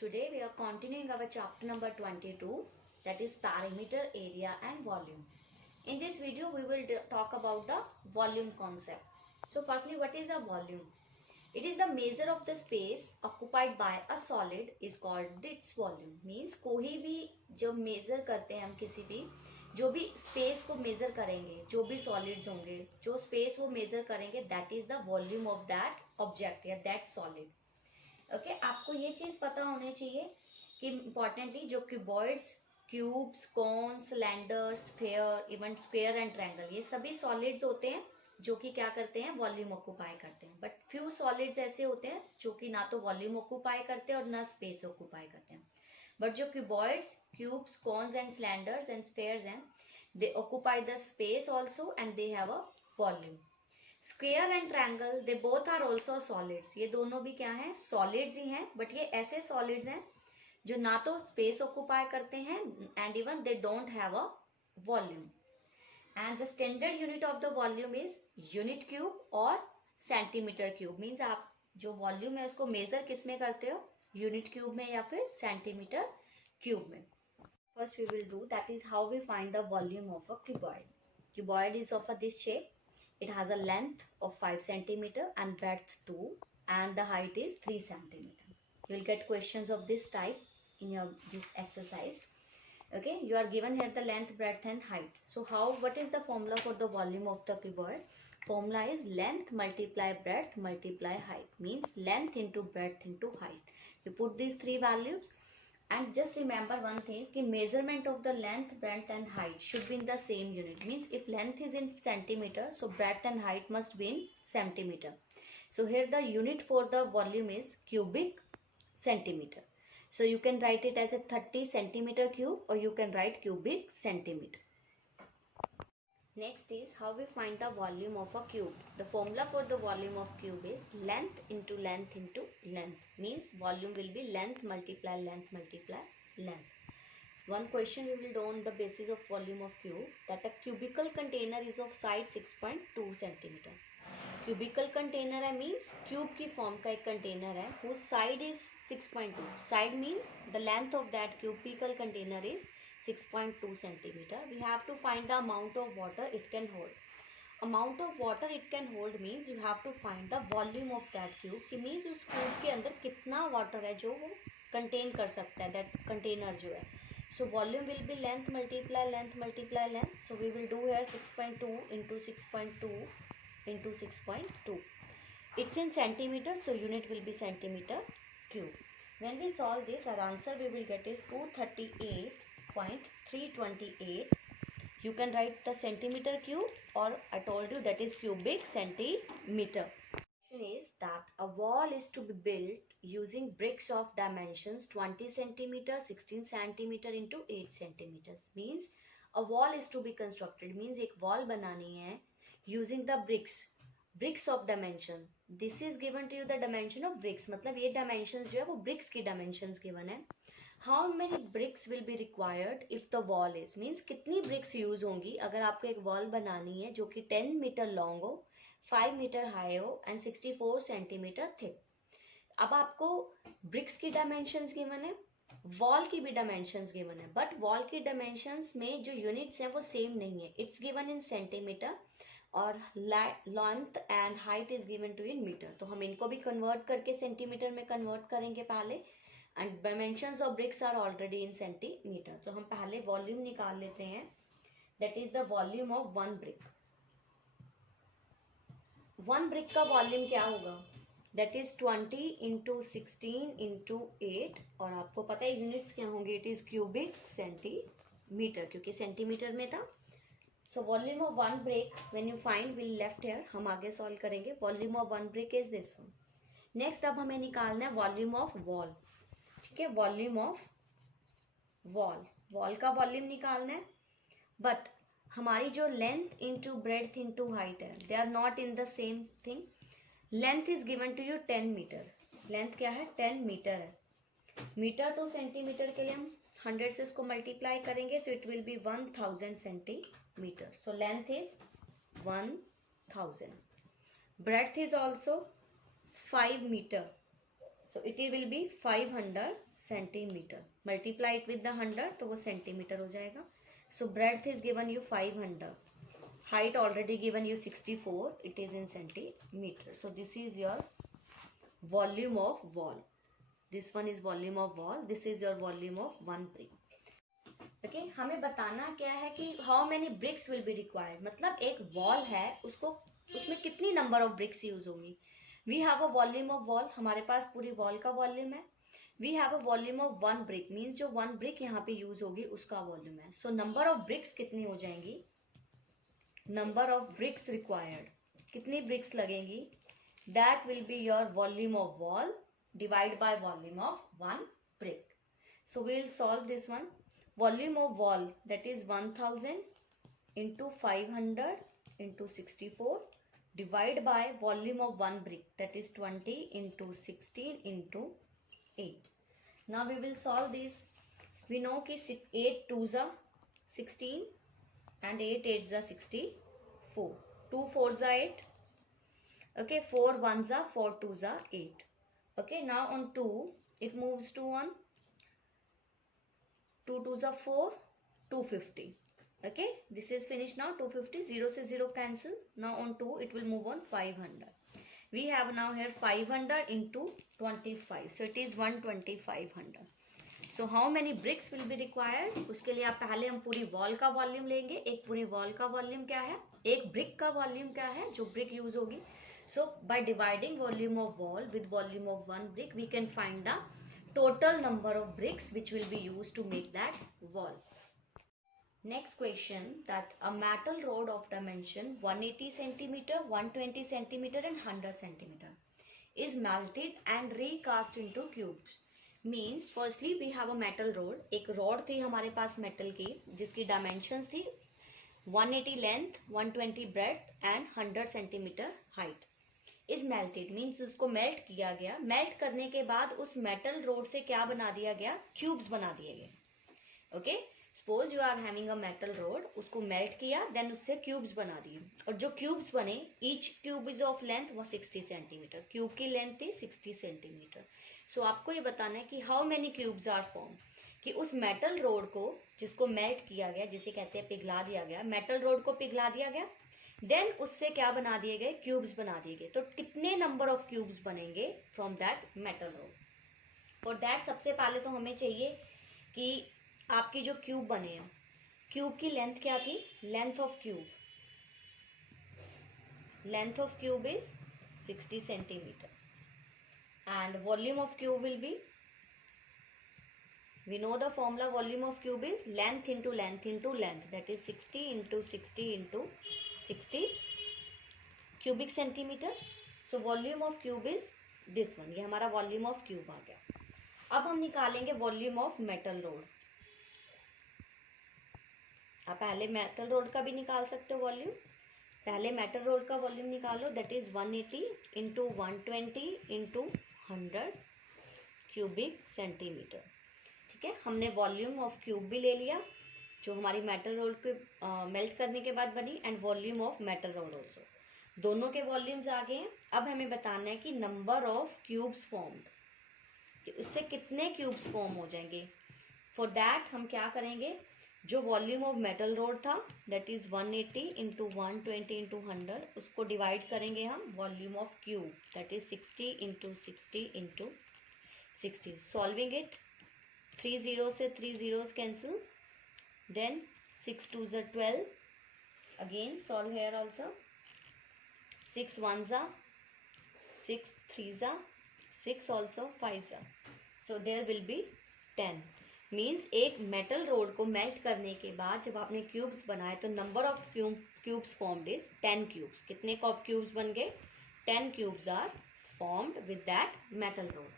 Today we are continuing our chapter number 22, that is perimeter, area and volume. In this video we will talk about the volume concept. So firstly, what is a volume? It is the measure of the space occupied by a solid is called its volume. Means कोई भी जब measure करते हैं हम किसी भी जो भी space को measure करेंगे, जो भी solids होंगे, जो space वो measure करेंगे, that is the volume of that object या that solid. ओके आपको ये चीज पता होनी चाहिए कि इम्पोर्टेंटली जो cuboids, cubes, cons, cylinders, sphere, even square and triangle, ये सभी सॉलिड्स होते हैं जो कि क्या करते हैं, वॉल्यूम ऑक्यूपाई करते हैं. बट फ्यू सॉलिड्स ऐसे होते हैं जो कि ना तो वॉल्यूम ऑक्यूपाई करते हैं और ना स्पेस ऑक्यूपाई करते हैं. बट जो cuboids, cubes, cones and cylinders and spheres हैं, they occupy the space also and they have a volume. Square and triangle they both are also solids. ये दोनों भी क्या हैं, सॉलिड्स ही हैं. बट ये ऐसे सॉलिड्स हैं जो ना तो स्पेस ऑक्यूपाई करते हैं and even they don't have a volume. And the standard unit of the volume is unit cube और सेंटीमीटर क्यूब. मीन्स आप जो वॉल्यूम है उसको मेजर किस में करते हो, यूनिट क्यूब में या फिर सेंटीमीटर क्यूब में. First we will do that is how we find the volume of a cuboid. Cuboid is of a this shape. It has a length of 5 centimeter and breadth 2 and the height is 3 centimeter. You will get questions of this type in your this exercise. Okay, you are given here the length, breadth and height. So what is the formula for the volume of the cuboid? Formula is length multiply breadth multiply height. Means length into breadth into height. You put these three values. And just remember one thing कि measurement of the length, breadth and height should be in the same unit. Means if length is in centimeter, so breadth and height must be in centimeter. So here the unit for the volume is cubic centimeter. So you can write it as a 30 centimeter cube or you can write cubic centimeter. Next is how we find the volume of a cube. The formula for the volume of cube is length into length into length. Means volume will be length multiply length multiply length. One question we will do on the basis of volume of cube, that a cubical container is of side 6.2 centimeter. Cubical container है means cube की form का एक container है whose side is 6.2. Side means the length of that cubical container is 6.2 centimeter. We have to find the amount of water it can hold. Amount of water it can hold means you have to find the volume of that cube. कि means उस cube के अंदर कितना water है जो वो contain कर सकता है, that container जो है. So volume will be length multiply length multiply length. So we will do here 6.2 into 6.2 into 6.2. It's in centimeter, so unit will be centimeter cube. When we solve this, our answer we will get is 238.328. You can write the centimeter cube or I told you that is cubic centimeter. Question is that a wall is to be built using bricks of dimensions 20 centimeter, 16 centimeter into 8 centimeters. Means a wall is to be constructed. Means एक wall बनानी है using the bricks of dimension. This is given to you the dimension of bricks. मतलब ये dimensions जो है वो bricks की dimensions given है. How many bricks will be required if the wall is, means कितनी bricks use होंगी अगर आपको एक wall बनानी है जो कि 10 मीटर लॉन्ग हो, 5 मीटर हाई हो एंड 64 सेंटीमीटर थिक. अब आपको bricks की dimensions given है, वॉल की भी डायमेंशंस गिवन है, बट वॉल की डायमेंशंस में जो यूनिट्स हैं वो सेम नहीं है. इट्स गिवन इन सेंटीमीटर और length and height is given to in metre. तो हम इनको भी कन्वर्ट करके सेंटीमीटर में कन्वर्ट करेंगे पहले. And dimensions of bricks are already in centimetre. तो हम पहले वॉल्यूम निकाल लेते हैं. That is the volume of one brick. One brick का वॉल्यूम क्या होगा, दैट इज 20 इंटू 16 इंटू 8 और आपको पता है यूनिट्स क्या होंगे, इट इज क्यूबिक सेंटीमीटर क्योंकि सेंटीमीटर में था. So volume of one brick when you find will left here, हम आगे सॉल्व करेंगे. Volume of one brick is this one. Next अब हमें निकालना है वॉल्यूम ऑफ वॉल. ठीक है, वॉल्यूम ऑफ वॉल, वॉल का वॉल्यूम निकालना है. बट हमारी जो length into breadth into height है, they are not in the same thing. Length is given to you 10 metre. Length क्या है, 10 मीटर है. मीटर टू सेंटीमीटर के लिए हम 100 से इसको मल्टीप्लाई करेंगे, so it will be 1000 centimetre. So length is 1000. Breadth is also 5 metre. So it will be 500 centimetre. Multiply it with the 100 तो वो सेंटीमीटर हो जाएगा. So breadth is given you 500. Height already given you 64. It is in centimeter. So this is your volume of wall. This one is volume of wall. This is your volume of one brick. Okay, हमें बताना क्या है कि how many bricks will be required. मतलब एक wall है, उसमें कितनी number of bricks use होंगी. We have a volume of wall. हमारे पास पूरी wall का volume है. We have a volume of one brick. Means जो one brick यहाँ पे use होगी उसका volume है. So number of bricks कितनी हो जाएंगी. Number of bricks required. कितनी bricks लगेंगी? That will be your volume of wall divided by volume of one brick. So we will solve this one. Volume of wall, that is 1000 into 500 into 64 divided by volume of one brick, that is 20 into 16 into 8. Now we will solve this. We know कि 8 2s are 16 and 8 8s are 64. 2 4s are 8. Okay, 4 1s are 4 2s are 8. Okay, now on 2 it moves to 1. 2 2s are 4. 250. Okay, this is finished now. 250. 0 se 0 cancel. Now on 2 it will move on 500. We have now here 500 into 25. So it is 12500. So how many bricks will be required? उसके लिए आप पहले हम पूरी wall का volume लेंगे. एक पूरी वॉल का वॉल्यूम क्या है, एक ब्रिक का वॉल्यूम क्या है, जो ब्रिक यूज होगी. So by dividing volume of wall with volume of one brick, we can find the total number of bricks which will be used to make that wall. Next question, that a metal rod of dimension 180 centimeter, 120 centimeter and 100 centimeter is melted and recast into cubes. Means firstly we have a metal rod. एक rod थी हमारे पास metal की जिसकी dimensions थी 180 length, 120 breadth and 100 centimeter height. Is melted means उसको melt किया गया. Melt करने के बाद उस metal rod से क्या बना दिया गया, cubes बना दिए गए. Okay, suppose you are having a metal rod, उसको melt किया, then उससे cubes बना दिए. और जो cubes बने, each cube is of length वो 60 centimeter. Cube की length थी 60 centimeter. So आपको ये बताना है कि how many cubes are formed. कि उस metal rod को जिसको melt किया गया, जिसे कहते हैं पिघला दिया गया, metal rod को पिघला दिया गया, then उससे क्या बना दिए गए, cubes बना दिए गए. तो कितने number of cubes बनेंगे from that metal rod. For that सबसे पहले तो हमें चाहिए कि आपकी जो क्यूब बने हैं, क्यूब की लेंथ क्या थी, length of cube is 60 centimetre and volume of cube will be, we know the formula, volume of cube is length into length into length, that is 60 into 60 into 60 cubic centimeter. So volume of cube is this one. ये हमारा volume of cube आ गया. अब हम निकालेंगे volume of metal rod. आप पहले metal road का भी निकाल सकते हो वॉल्यूम. पहले मेटल रोड का वॉल्यूम निकालो, that is 180 into 120 into 100 cubic centimetre. ठीक है, हमने वॉल्यूम ऑफ क्यूब भी ले लिया जो हमारी मेटल रोड के मेल्ट करने के बाद बनी, and volume of metal road also. दोनों के वॉल्यूम्स आ गए हैं. अब हमें बताना है कि नंबर ऑफ क्यूब्स फॉर्म्ड, कि उससे कितने क्यूब्स फॉर्म हो जाएंगे. फॉर दैट हम क्या करेंगे, जो वॉल्यूम ऑफ मेटल रोड था दैट इज 180 इंटू 120 इंटू 100, उसको डिवाइड करेंगे हम volume of cube that is 60 into 60 into 60. Solving it, 3 0 से 3 zeros cancel, then 6 2s are 12. Again solve here also. 6 1s are 6 3s are 6 also 5s are. So there will be 10. Means एक metal rod को melt करने के बाद जब आपने cubes बनाए तो number of cubes formed is 10 cubes. कितने क्यूब्स बन गए, 10 cubes are formed with that metal road.